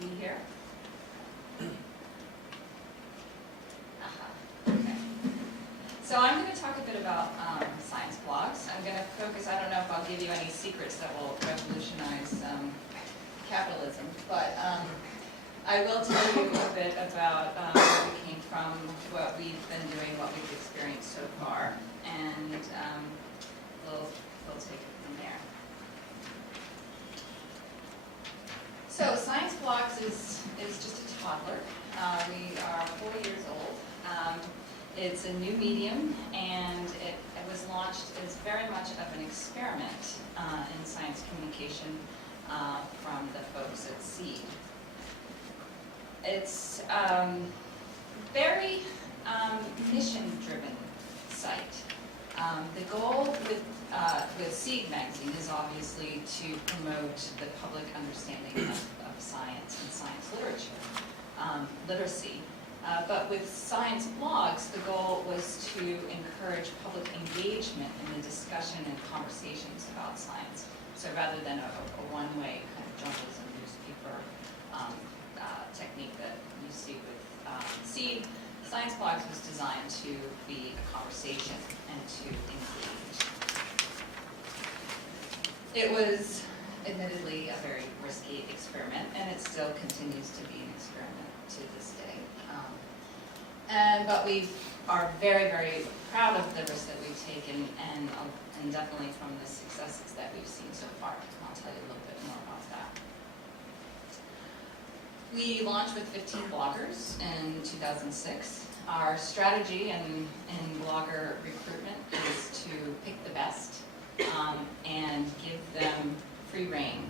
be here. Okay. So I'm going to talk a bit about ScienceBlogs. I'm going to focus, I don't know if I'll give you any secrets that will revolutionize capitalism, but I will tell you a bit about where we came from, what we've been doing, what we've experienced so far, and we'll take it from there. So ScienceBlogs is just a toddler. We are 4 years old. It's a new medium, and it was launched as very much of an experiment in science communication from the folks at Seed. It's very mission-driven site. The goal with Seed magazine is obviously to promote the public understanding of science and science literacy. But with ScienceBlogs, the goal was to encourage public engagement in the discussion and conversations about science. So rather than a one-way kind of journalism newspaper technique that you see with Seed, ScienceBlogs was designed to be a conversation and to engage. It was admittedly a very risky experiment, and it still continues to be an experiment to this day. But we are very, very proud of the risks that we've taken, and definitely from the successes that we've seen so far. I'll tell you a little bit more about that. We launched with 15 bloggers in 2006. Our strategy in blogger recruitment is to pick the best and give them free rein.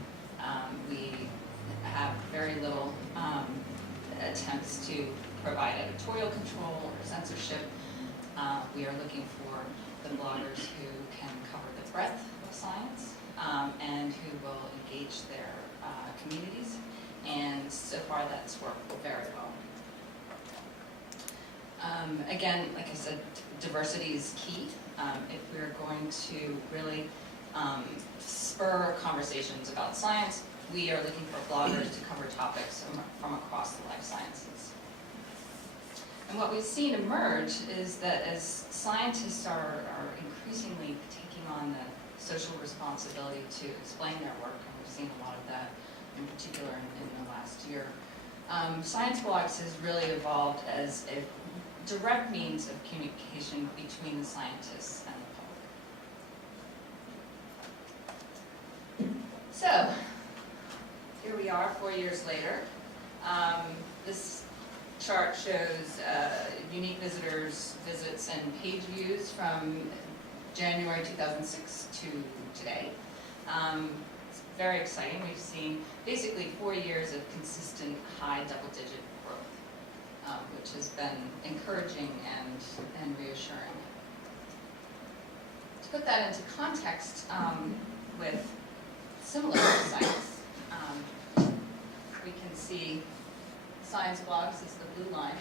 We have very little attempts to provide editorial control or censorship. We are looking for the bloggers who can cover the breadth of science and who will engage their communities. And so far that's worked very well. Again, like I said, diversity is key. If we're going to really spur conversations about science, we are looking for bloggers to cover topics from across the life sciences. And what we've seen emerge is that as scientists are increasingly taking on the social responsibility to explain their work, and we've seen a lot of that in particular in the last year, ScienceBlogs has really evolved as a direct means of communication between the scientists and the public. So, here we are 4 years later. This chart shows unique visitors, visits, and page views from January 2006 to today. It's very exciting. We've seen basically 4 years of consistent high double-digit growth, which has been encouraging and reassuring. To put that into context with similar sites, we can see ScienceBlogs is the blue line,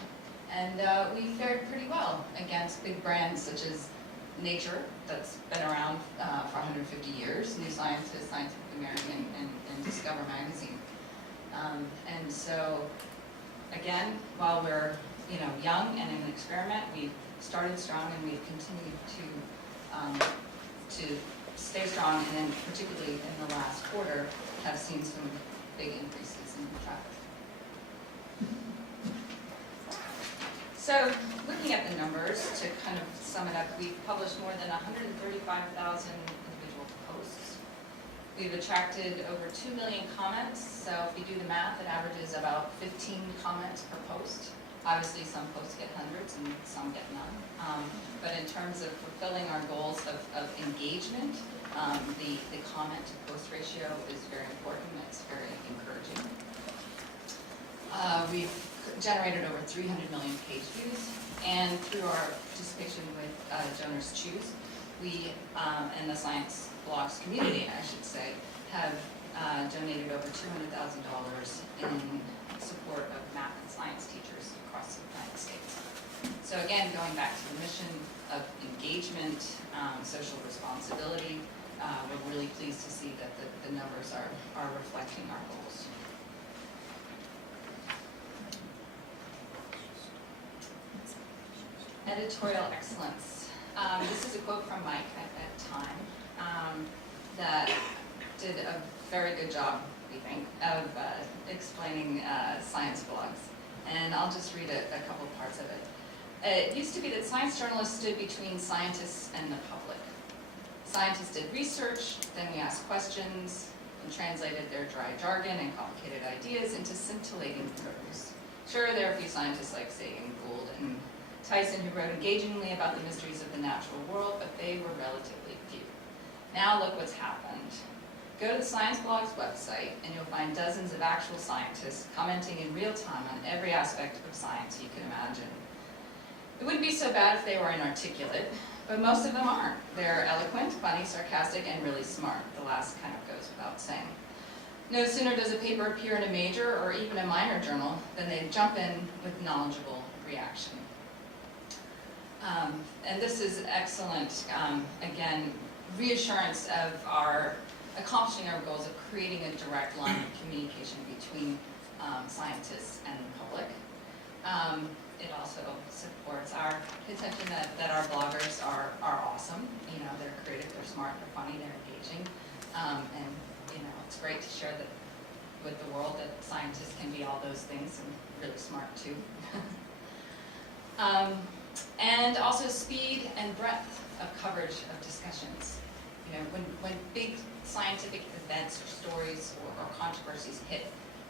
and we fared pretty well against big brands such as Nature, that's been around for 150 years, New Scientist, Scientific American, and Discover magazine. And so, again, while we're young and in an experiment, we've started strong and we've continued to stay strong, and then particularly in the last quarter have seen some big increases in traffic. So, looking at the numbers, to kind of sum it up, we've published more than 135,000 individual posts. We've attracted over 2 million comments, so if you do the math, it averages about 15 comments per post. Obviously, some posts get hundreds and some get none. But in terms of fulfilling our goals of engagement, the comment to post ratio is very important. It's very encouraging. We've generated over 300 million page views, and through our participation with Donors Choose, we, and the ScienceBlogs community, I should say, have donated over $200,000 in support of math and science teachers across the United States. So again, going back to the mission of engagement, social responsibility, we're really pleased to see that the numbers are reflecting our goals. Editorial excellence. This is a quote from Mike at Time that did a very good job, we think, of explaining ScienceBlogs. And I'll just read a couple parts of it. It used to be that science journalists stood between scientists and the public. Scientists did research, then we asked questions, and translated their dry jargon and complicated ideas into scintillating prose. Sure, there are a few scientists like Sagan, Gould, and Tyson who wrote engagingly about the mysteries of the natural world, but they were relatively few. Now look what's happened. Go to the ScienceBlogs website and you'll find dozens of actual scientists commenting in real time on every aspect of science you can imagine. It wouldn't be so bad if they were inarticulate, but most of them aren't. They're eloquent, funny, sarcastic, and really smart. The last kind of goes without saying. No sooner does a paper appear in a major or even a minor journal than they jump in with knowledgeable reaction. And this is excellent, again, reassurance of our accomplishing our goals of creating a direct line of communication between scientists and the public. It also supports our contention that our bloggers are awesome. You know, they're creative, they're smart, they're funny, they're engaging. And you know, it's great to share that with the world that scientists can be all those things and really smart too. And also speed and breadth of coverage of discussions. You know, when big scientific events or stories or controversies hit,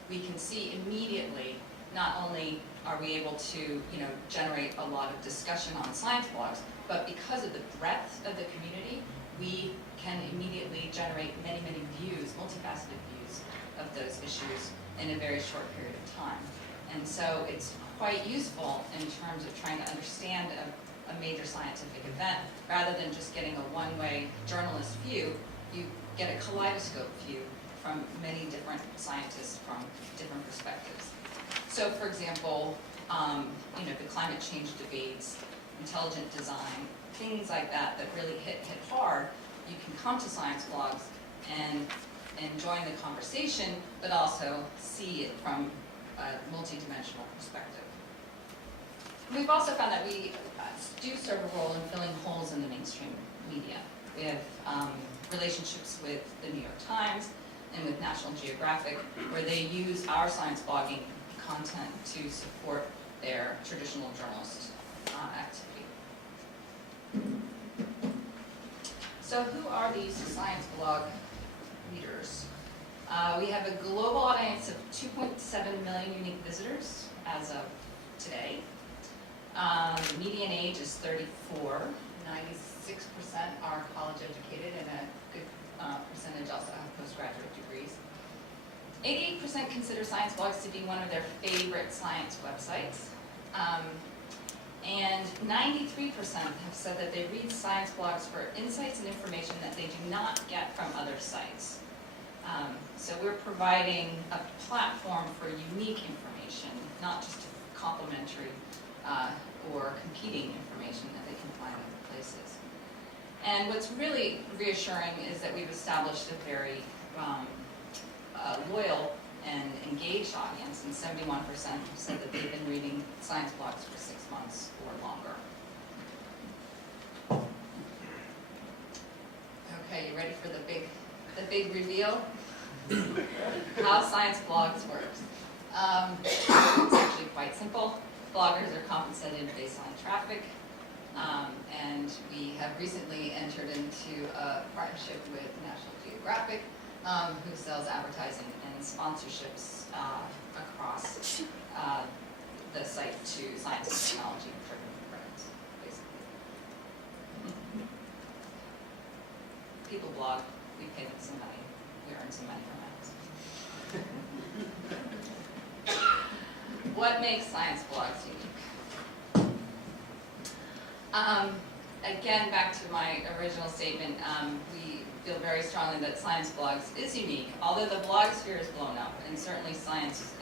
we can see immediately not only are we able to, you know, generate a lot of discussion on ScienceBlogs, but because of the breadth of the community, we can immediately generate many, many views, multifaceted views of those issues in a very short period of time. And so it's quite useful in terms of trying to understand a major scientific event, rather than just getting a one-way journalist view. You get a kaleidoscope view from many different scientists from different perspectives. So, for example, you know, the climate change debates, intelligent design, things like that that really hit hard. You can come to ScienceBlogs and join the conversation, but also see it from a multidimensional perspective. We've also found that we do serve a role in filling holes in the mainstream media. We have relationships with the New York Times and with National Geographic, where they use our science blogging content to support their traditional journalist activity. So who are these science blog readers? We have a global audience of 2.7 million unique visitors as of today. The median age is 34. 96% are college educated, and a good percentage also have postgraduate degrees. 88% consider ScienceBlogs to be one of their favorite science websites. And 93% have said that they read ScienceBlogs for insights and information that they do not get from other sites. So we're providing a platform for unique information, not just complementary or competing information that they can find in other places. And what's really reassuring is that we've established a very loyal and engaged audience, and 71% have said that they've been reading ScienceBlogs for 6 months or longer. Okay, you ready for the big reveal? How ScienceBlogs works. It's actually quite simple. Bloggers are compensated based on traffic, and we have recently entered into a partnership with National Geographic, who sells advertising and sponsorships across the site to science and technology driven brands, basically. People blog, we pay them some money, we earn some money from that. What makes ScienceBlogs unique? Again, back to my original statement, we feel very strongly that ScienceBlogs is unique, although the blog sphere is blown up, and certainly science